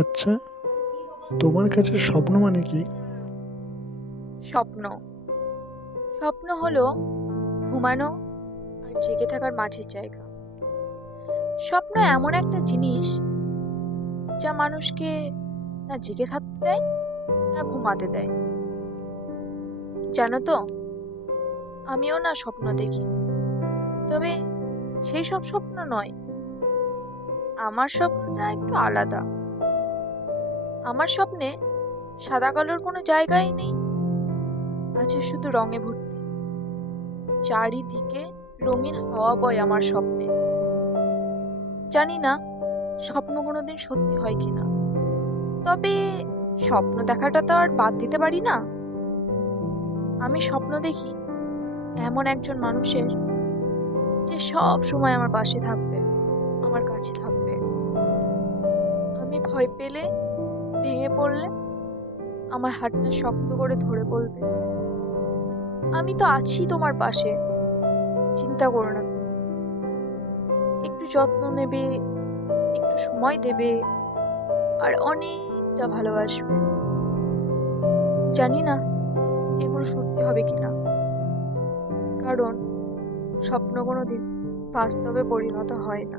আচ্ছা, তোমার কাছে স্বপ্ন মানে কি? স্বপ্ন স্বপ্ন হলো ঘুমানো আর জেগে থাকার মাঝের জায়গা। স্বপ্ন এমন একটা জিনিস যা মানুষকে না জেগে থাকতে দেয় না ঘুমাতে দেয়। জানো তো, আমিও না স্বপ্ন দেখি, তবে সেই সব স্বপ্ন নয়। আমার স্বপ্নটা একটু আলাদা। আমার স্বপ্নে সাদা কালোর কোনো জায়গাই নেই, আছে শুধু রঙে ভর্তি। চারিদিকে রঙিন হাওয়া বয় আমার স্বপ্নে। জানি না স্বপ্ন কোনোদিন সত্যি হয় কিনা, তবে স্বপ্ন দেখাটা তো আর বাদ দিতে পারি না। আমি স্বপ্ন দেখি এমন একজন মানুষের, যে সব সময় আমার পাশে থাকবে, আমার কাছে থাকবে। আমি ভয় পেলে, ভেঙে পড়লে আমার হাতটা শক্ত করে ধরে বলবে, আমি তো আছি তোমার পাশে, চিন্তা করো না তুমি। একটু যত্ন নেবে, একটু সময় দেবে, আর অনেকটা ভালোবাসবে। জানি না এগুলো সত্যি হবে কিনা, কারণ স্বপ্ন কোনোদিন বাস্তবে পরিণত হয় না।